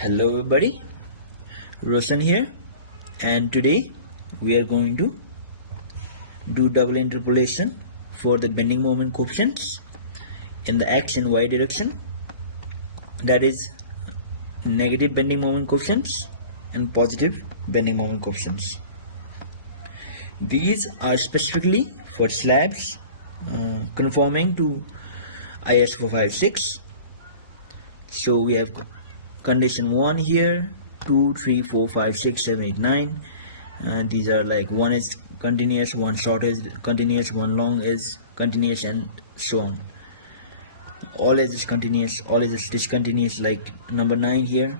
Hello everybody, Roshan here, and today we are going to do double interpolation for the bending moment coefficients in the x and y direction, that is negative bending moment coefficients and positive bending moment coefficients. These are specifically for slabs conforming to IS456. So we have condition 1 here, 2, 3, 4, 5, 6, 7, 8, 9. These are like one is continuous, one short is continuous, one long is continuous, and so on. All is continuous, all is discontinuous, like number 9 here.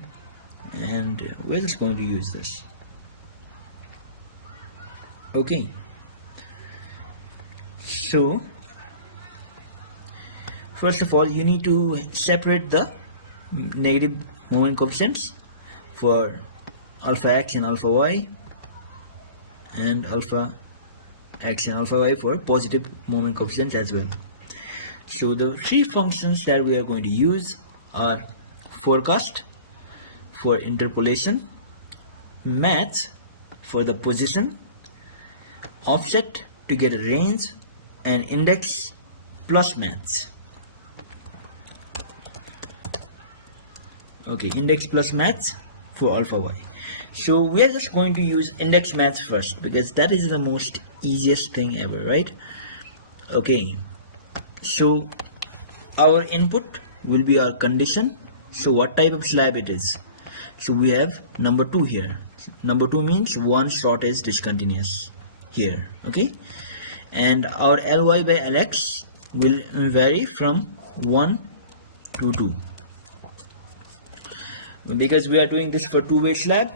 And we're just going to use this. Okay. So first of all, you need to separate the negative moment coefficients for alpha x and alpha y, and alpha x and alpha y for positive moment coefficients as well. So the three functions that we are going to use are forecast for interpolation, math for the position, offset to get a range, and index plus maths. Okay, index plus maths for alpha y. So we are just going to use index maths first because that is the most easiest thing ever, right? Okay, so our input will be our condition. So what type of slab it is? So we have number 2 here. Number 2 means one short is discontinuous here. Okay, and our Ly by Lx will vary from 1 to 2. Because we are doing this for two-way slab,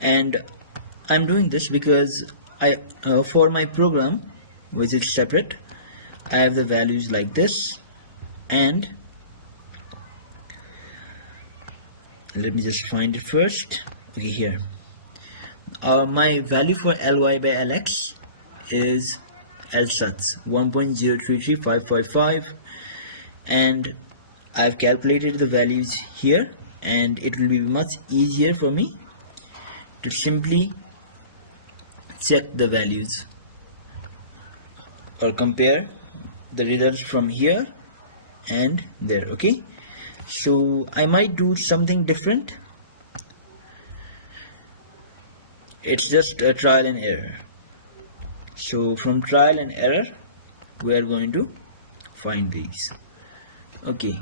and I'm doing this because I for my program, which is separate, I have the values like this, and let me just find it first. Okay, here my value for Ly by Lx is as such 1.033555, and I've calculated the values here, and it will be much easier for me to simply check the values or compare the results from here and there. Okay, so I might do something different. It's just a trial and error. So from trial and error we are going to find these. Okay,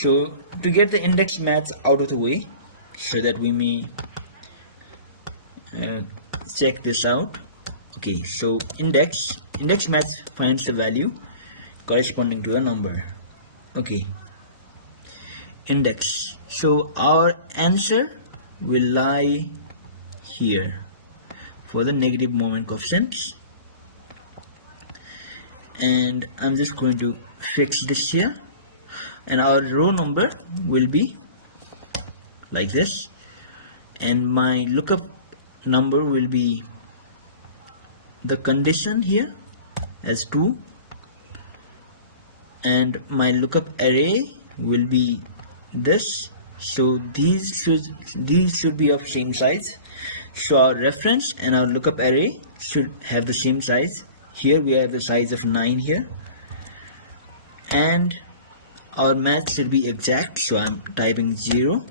so to get the index maths out of the way so that we may check this out. Okay, so index maths finds the value corresponding to a number. Okay, index, so our answer will lie here for the negative moment coefficients, and I'm just going to fix this here, and our row number will be like this, and my lookup number will be the condition here as 2, and my lookup array will be this. So these should be of same size. So our reference and our lookup array should have the same size. Here we have the size of 9 here, and our math should be exact, so I'm typing 0,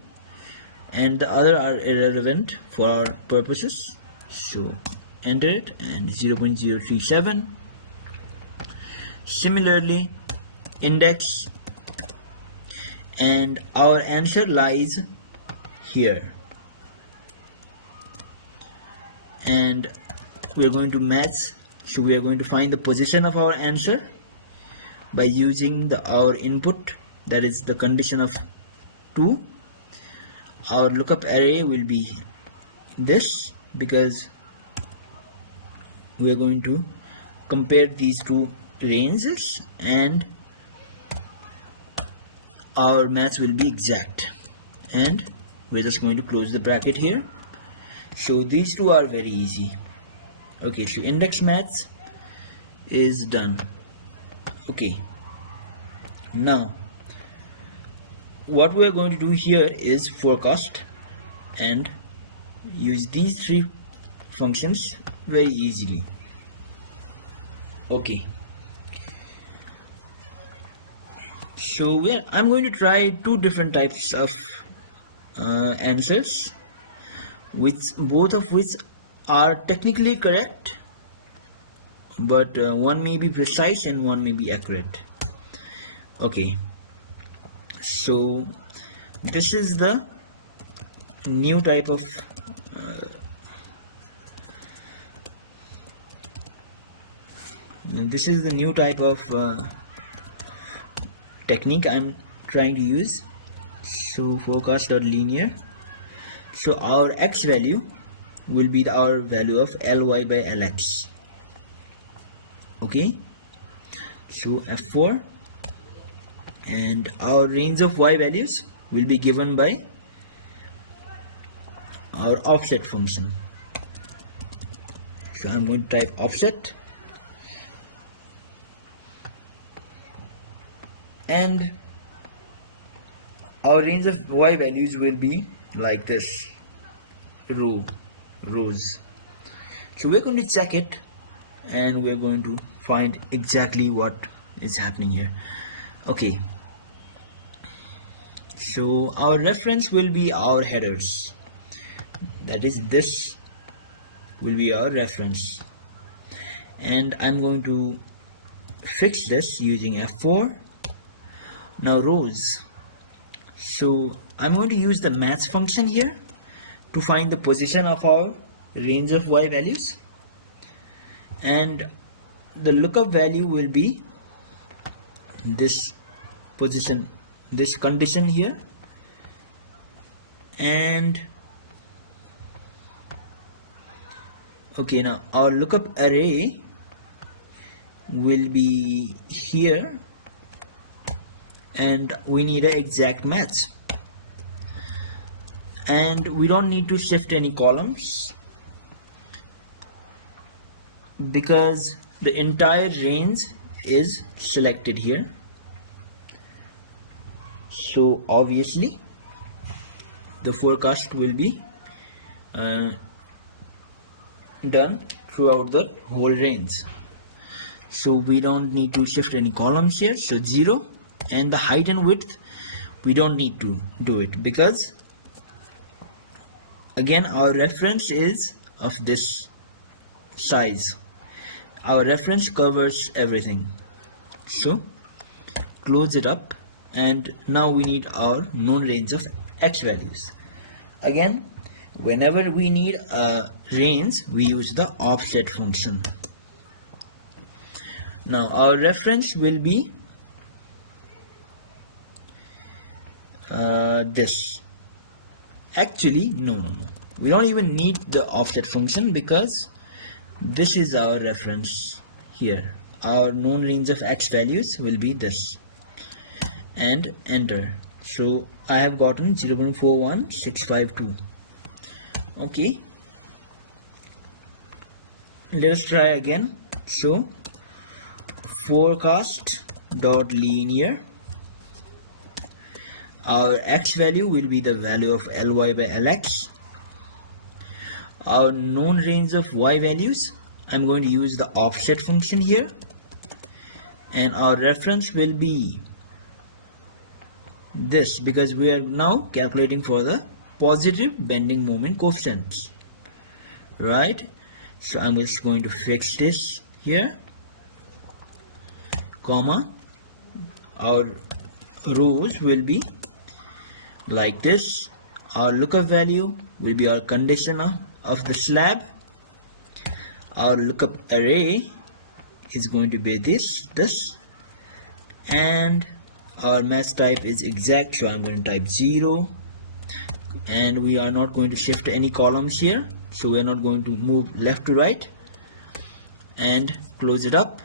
and the other are irrelevant for our purposes, so enter it, and 0.037. Similarly, index, and our answer lies here, and we are going to maths, so we are going to find the position of our answer by using our input, that is the condition of 2. Our lookup array will be this, because we are going to compare these two ranges, and our maths will be exact, and we're just going to close the bracket here. So these two are very easy. Okay, so index maths is done. Okay, now what we are going to do here is forecast and use these three functions very easily. Okay, so I'm going to try two different types of answers, which both of which are technically correct, but one may be precise and one may be accurate. Okay, so this is the new type of technique I'm trying to use. So forecast.linear. So our x value will be our value of Ly by Lx. Okay, so F4, and our range of y values will be given by our offset function. So I'm going to type offset, and our range of y values will be like this, rows. So we're going to check it and we're going to find exactly what is happening here. Okay, so our reference will be our headers, that is this will be our reference, and I'm going to fix this using F4. Now rows, so I'm going to use the match function here to find the position of our range of y values, and the lookup value will be this position, this condition here, and okay, now our lookup array will be here, and we need an exact match, and we don't need to shift any columns because the entire range is selected here. So obviously the forecast will be done throughout the whole range, so we don't need to shift any columns here. So 0, and the height and width we don't need to do it because again our reference is of this size. Our reference covers everything. So close it up, and now we need our known range of x values. Again, whenever we need a range, we use the offset function. Now our reference will be this. Actually, no, we don't even need the offset function because this is our reference here. Our known range of x values will be this, and enter. So I have gotten 0.41652. Okay, let us try again. So forecast.linear, our x value will be the value of Ly by Lx. Our known range of y values, I'm going to use the offset function here, and our reference will be this because we are now calculating for the positive bending moment coefficients, right? So I'm just going to fix this here, comma. Our rows will be like this. Our lookup value will be our condition of the slab. Our lookup array is going to be this, and our match type is exact, so I'm going to type 0, and we are not going to shift any columns here, so we are not going to move left to right, and close it up.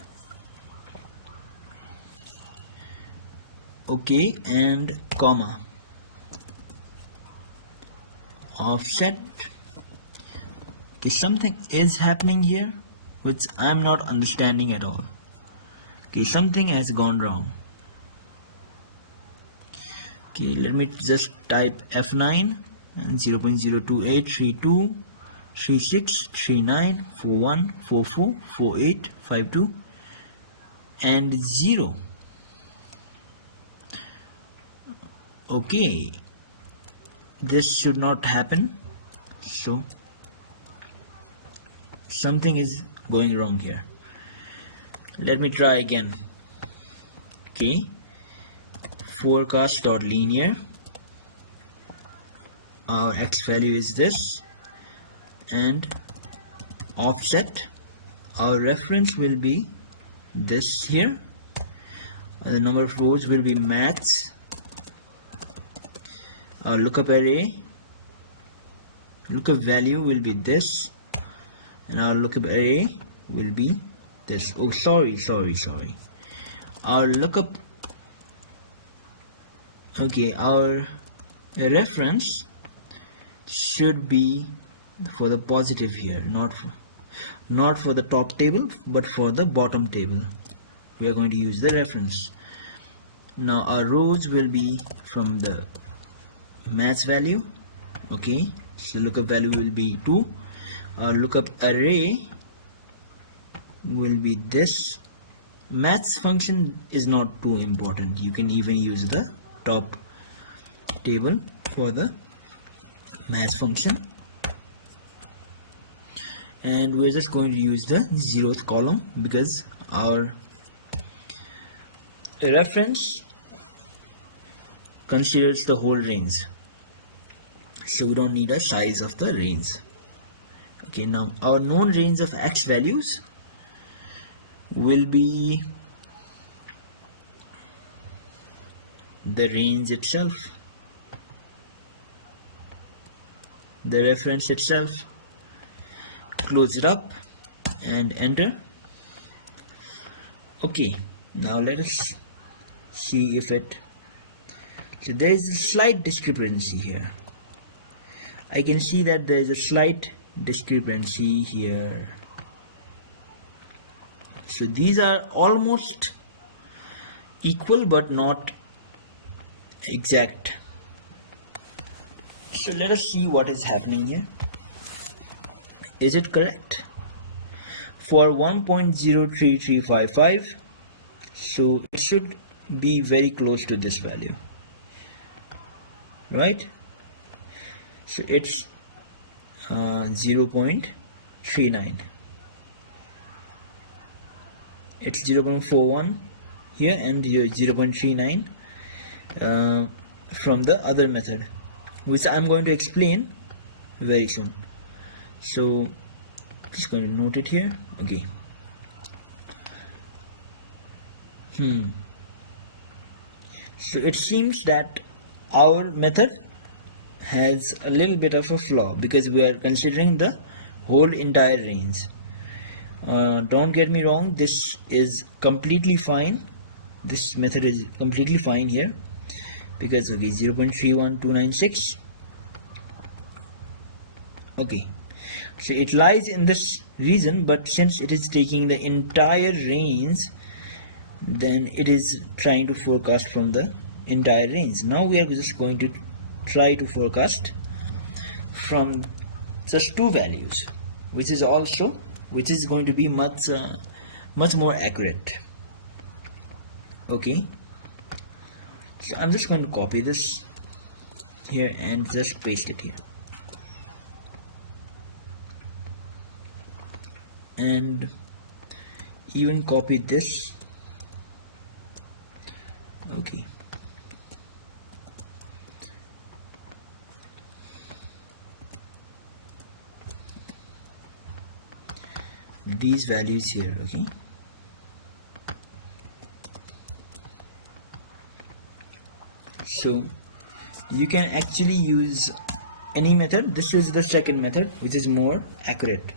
Okay, and comma, offset. Okay, something is happening here which I'm not understanding at all. Okay, something has gone wrong. Okay, let me just type F9 and 0.02832 36 39 41 44 48 52 and 0. Okay, this should not happen, so something is going wrong here. Let me try again. Okay, forecast.linear, our x value is this, and offset, our reference will be this here, the number of rows will be maths, our lookup array, lookup value will be this, and our lookup array will be this. Oh, sorry, our lookup, okay, our reference should be for the positive here, not for the top table, but for the bottom table. We are going to use the reference. Now our rows will be from the maths value. Okay, so lookup value will be 2. Our lookup array will be this. Maths function is not too important. You can even use the top table for the maths function. And we're just going to use the 0th column because our reference considers the whole range, so we don't need a size of the range. Okay, now our known range of x values will be the range itself, the reference itself. Close it up and enter. Okay, now let us see if it, so there is a slight discrepancy here. I can see that there is a slight discrepancy here. So these are almost equal but not exact. So let us see what is happening here. Is it correct? For 1.03355, so it should be very close to this value, right? So it's 0.39. It's 0.41 here and 0.39 from the other method, which I'm going to explain very soon. So just going to note it here. Okay. So it seems that our method has a little bit of a flaw because we are considering the whole entire range. Don't get me wrong, this is completely fine. This method is completely fine here because okay, 0.31296. Okay, so it lies in this region, but since it is taking the entire range, then it is trying to forecast from the entire range. Now we are just going to try to forecast from just 2 values, which is going to be much more accurate. Okay, so I'm just going to copy this here and just paste it here, and even copy this. Okay, these values here. Okay, so you can actually use any method. This is the second method, which is more accurate.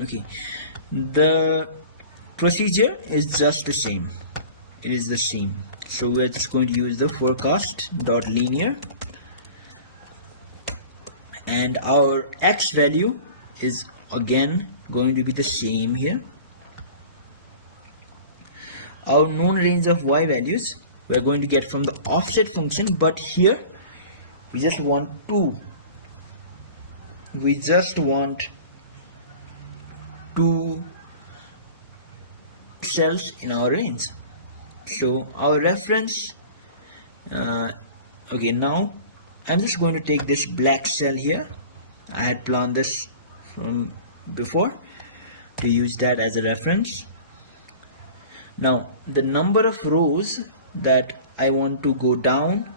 Okay, the procedure is just the same. It is the same. So we're just going to use the forecast.linear, and our x value is again going to be the same here. our known range of y values we are going to get from the offset function, but here we just want two cells in our range. So our reference, okay, now I'm just going to take this black cell here. I had planned this from before to use that as a reference. Now the number of rows that I want to go down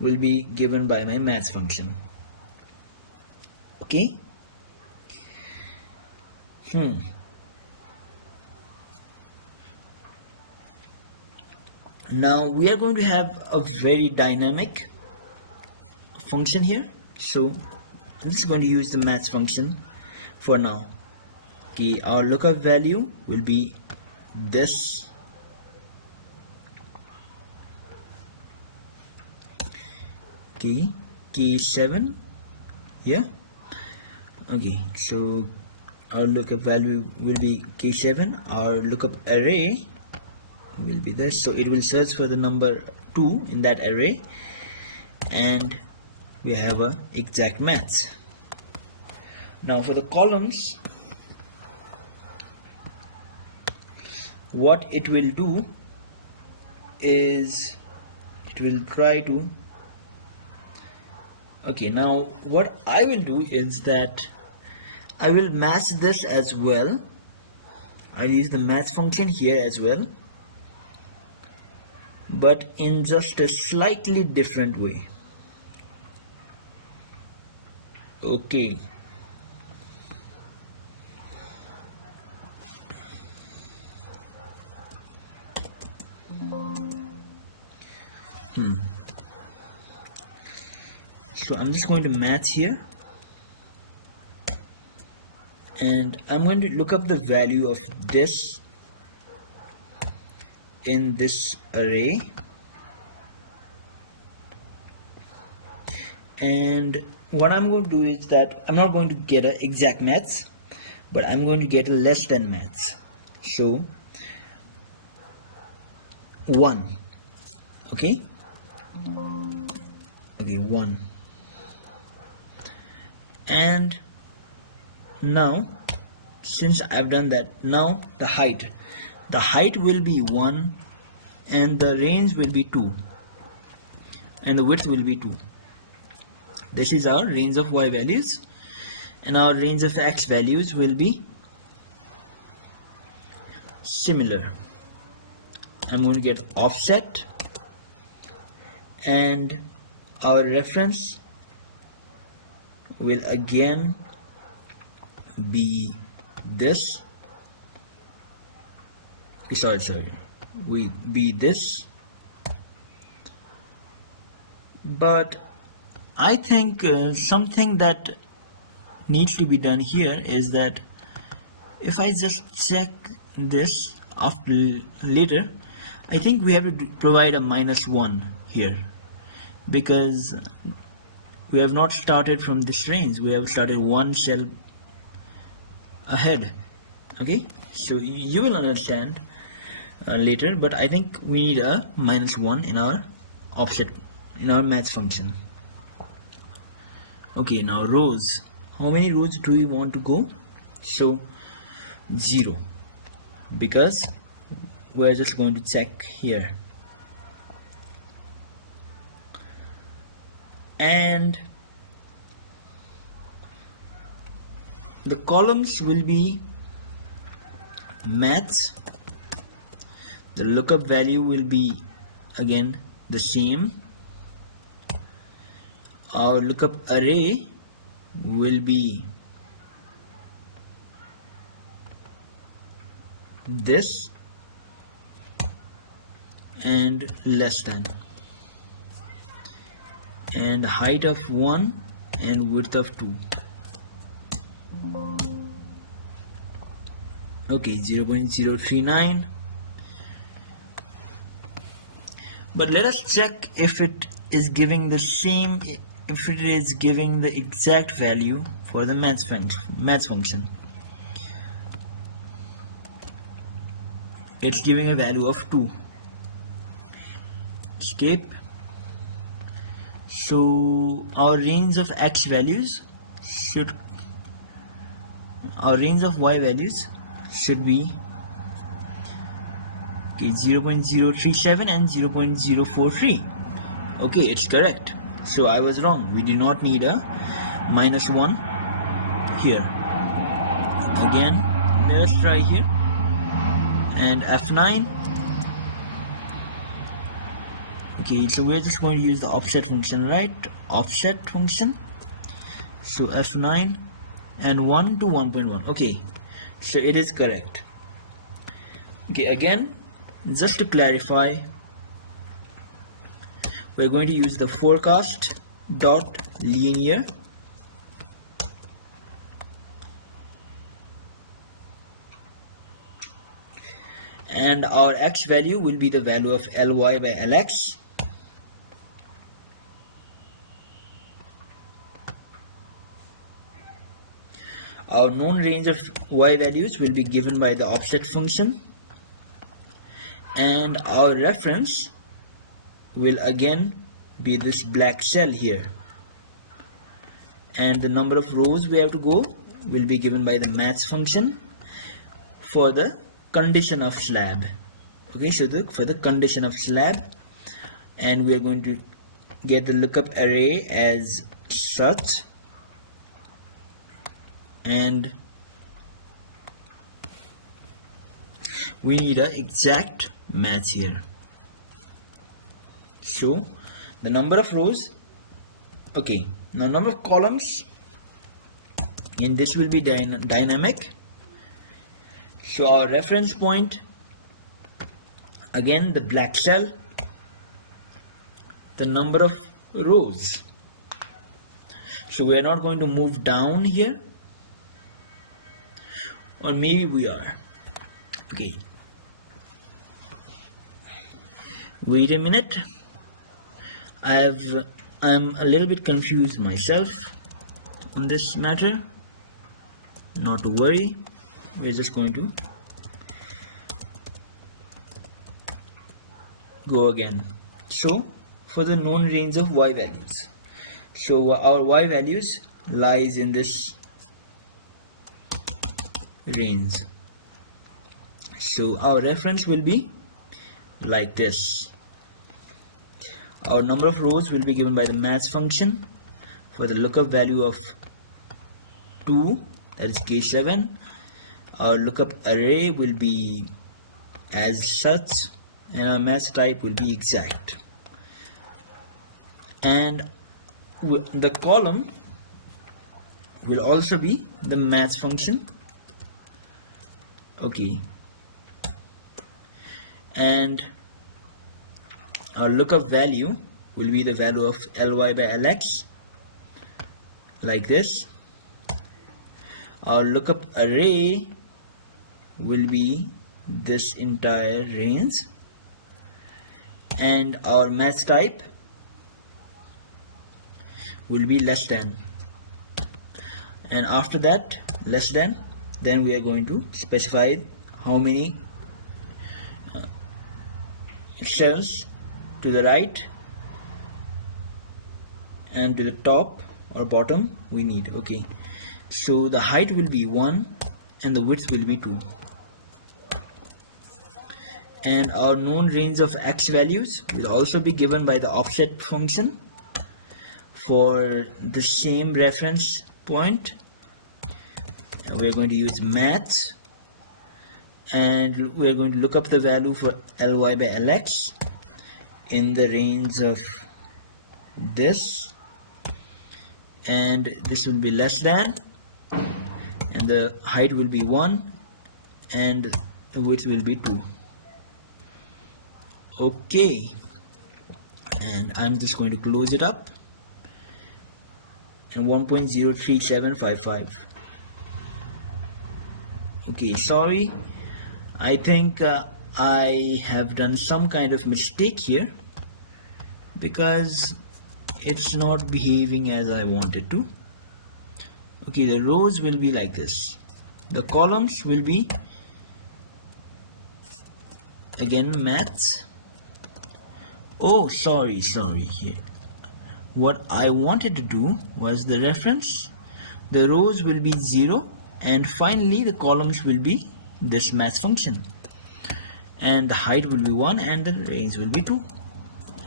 will be given by my maths function. Okay. Now we are going to have a very dynamic function here, so I'm just going to use the maths function for now. Okay, our lookup value will be this. Okay, K7 here. Okay, so our lookup value will be K7. Our lookup array will be this, so it will search for the number 2 in that array, and we have a exact match. Now for the columns, what it will do is it will try to, okay, now what I will do is that I will match this as well. I'll use the match function here as well, but in just a slightly different way. Okay. So I'm just going to match here, and I'm going to look up the value of this in this array, and what I'm going to do is that I'm not going to get an exact match, but I'm going to get a less than match. So 1. Okay, 1. And now since I've done that, now the height will be 1, and the range will be 2, and the width will be 2. This is our range of y values, and our range of x values will be similar. I'm going to get offset, and our reference will again be this. We be this, but I think something that needs to be done here is that if I just check this after later, I think we have to provide a -1 here, because we have not started from this range. We have started one cell ahead. Okay, so you will understand later, but I think we need a -1 in our offset, in our match function. Okay, now rows. How many rows do we want to go? So 0, because we're just going to check here, and the columns will be match. The lookup value will be again the same. Our lookup array will be this, and less than, and height of 1 and width of 2. Okay, 0.039. But let us check if it is giving the same, if it is giving the exact value for the match function. it's giving a value of 2. Escape. So our range of x values should, our range of y values should be 0.037 and 0.043. okay, it's correct. So I was wrong, we do not need a -1 here. Again, let's try here, and F9. Okay, so we're just going to use the offset function, right? Offset function. So F9 and 1 to 1.1. okay, so it is correct. Okay, again, just to clarify, we're going to use the forecast dot linear and our x value will be the value of Ly by Lx. Our known range of y values will be given by the offset function, and our reference will again be this black cell here, and the number of rows we have to go will be given by the maths function for the condition of SLAB. Okay, so for the condition of SLAB, and we are going to get the lookup array as such, and we need an exact match here. So the number of rows, okay, now number of columns in this will be dynamic. So our reference point, again the black cell, the number of rows. So we are not going to move down here, or maybe we are. Okay, wait a minute, I'm a little bit confused myself on this matter. Not to worry, we're just going to go again. So for the known range of y values, so our y values lies in this range. So our reference will be like this. Our number of rows will be given by the maths function for the lookup value of 2, that is K7. Our lookup array will be as such, and our maths type will be exact. And the column will also be the maths function. Okay, and our lookup value will be the value of Ly by Lx, like this. Our lookup array will be this entire range, and our maths type will be less than, and after that less than, then we are going to specify how many cells to the right and to the top or bottom we need. Okay, so the height will be 1 and the width will be 2, and our known range of x values will also be given by the offset function for the same reference point. And we are going to use maths, and we are going to look up the value for Ly by Lx in the range of this, and this will be less than, and the height will be 1 and the width will be 2. Okay, and I'm just going to close it up, and 1.03755. Okay, sorry, I think I have done some kind of mistake here, because it's not behaving as I wanted to. Okay, the rows will be like this, the columns will be again maths. Oh, sorry here. What I wanted to do was the reference, the rows will be 0, and finally the columns will be this math function, and the height will be 1 and the range will be 2,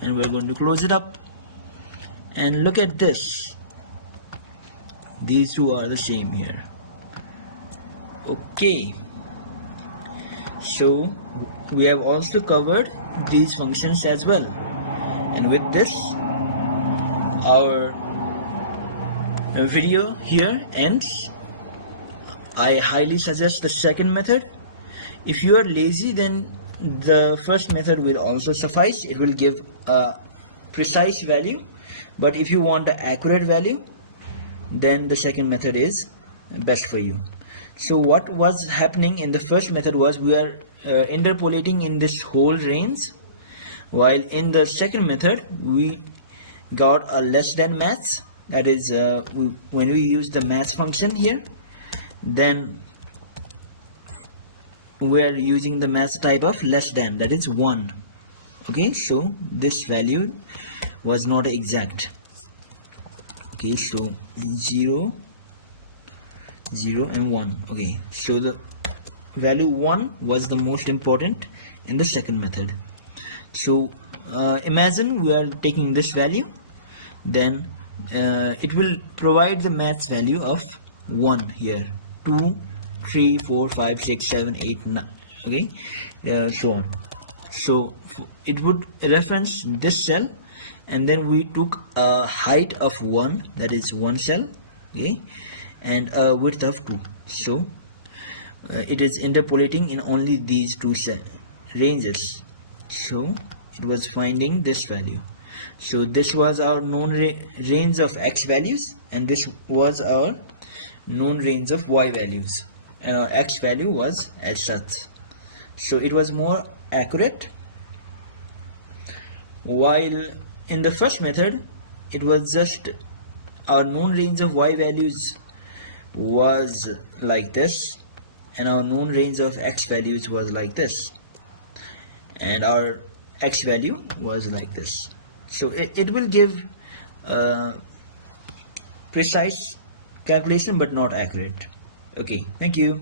and we're going to close it up. And look at this, these two are the same here. Okay, so we have also covered these functions as well, and with this our video here ends. I highly suggest the second method. If you are lazy, then the first method will also suffice. It will give a precise value, but if you want the accurate value, then the second method is best for you. So what was happening in the first method was we are interpolating in this whole range, while in the second method we got a less than maths. That is, when we use the math function here, then we are using the math type of less than, that is 1. Okay, so this value was not exact. Okay, so 0, 0 and 1. Okay, so the value 1 was the most important in the second method. So imagine we are taking this value, then it will provide the maths value of 1 here, 2, 3, 4, 5, 6, 7, 8, 9. Okay, so on. So it would reference this cell, and then we took a height of 1, that is one cell, okay, and a width of 2. So it is interpolating in only these two ranges. So it was finding this value. So this was our known range of x values, and this was our known range of y values, and our x value was as such. So it was more accurate, while in the first method it was just our known range of y values was like this, and our known range of x values was like this, and our x value was like this. So it will give precise calculation but not accurate. Okay, thank you.